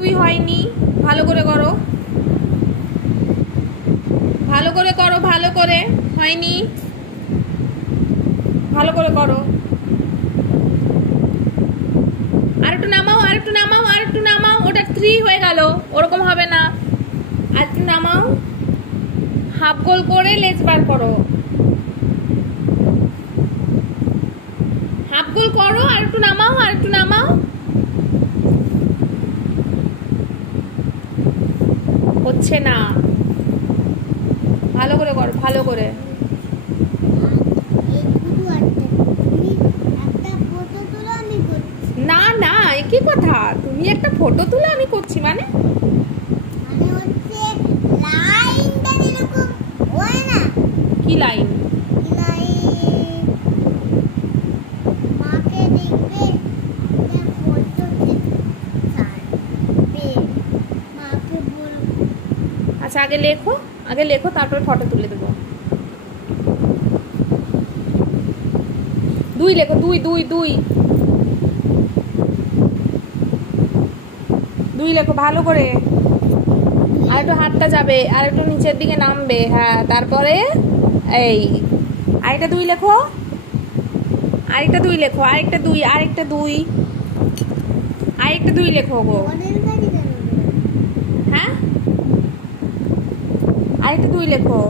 দুই হয়নি, ভালো করে করো, ভালো করে করো, ভালো করে হয়নি, ভালো করে করো। আর একটু নামাও, আর একটু নামাও, আর একটু নামাও। ওটা 3 হয়ে গেল, ওরকম হবে না। আর একটু নামাও, হাফ গোল করে লেজ বার করো, হাফ গোল করো। আর একটু নামাও, আর একটু নামাও। হচ্ছে না, ভালো করে করো, ভালো করে। না না, একই কথা, তুমি একটা ফটো তুলো, আমি করছি। মানে কি লাইন? আচ্ছা, আগে লেখো, আগে লেখো, তারপরে ফটো তুলে দেবো। 2 লেখো, 2 2 2 2 লেখো ভালো করে। আর একটু হাতটা যাবে, আর একটু নিচের দিকে নামবে। হ্যাঁ, তারপরে এই আরেকটা 2 লেখো, আরেকটা 2 লেখো, আরেকটা 2, আরেকটা 2, আরেকটা 2 লেখো গো। হ্যাঁ, আরেকটা 2 লেখো।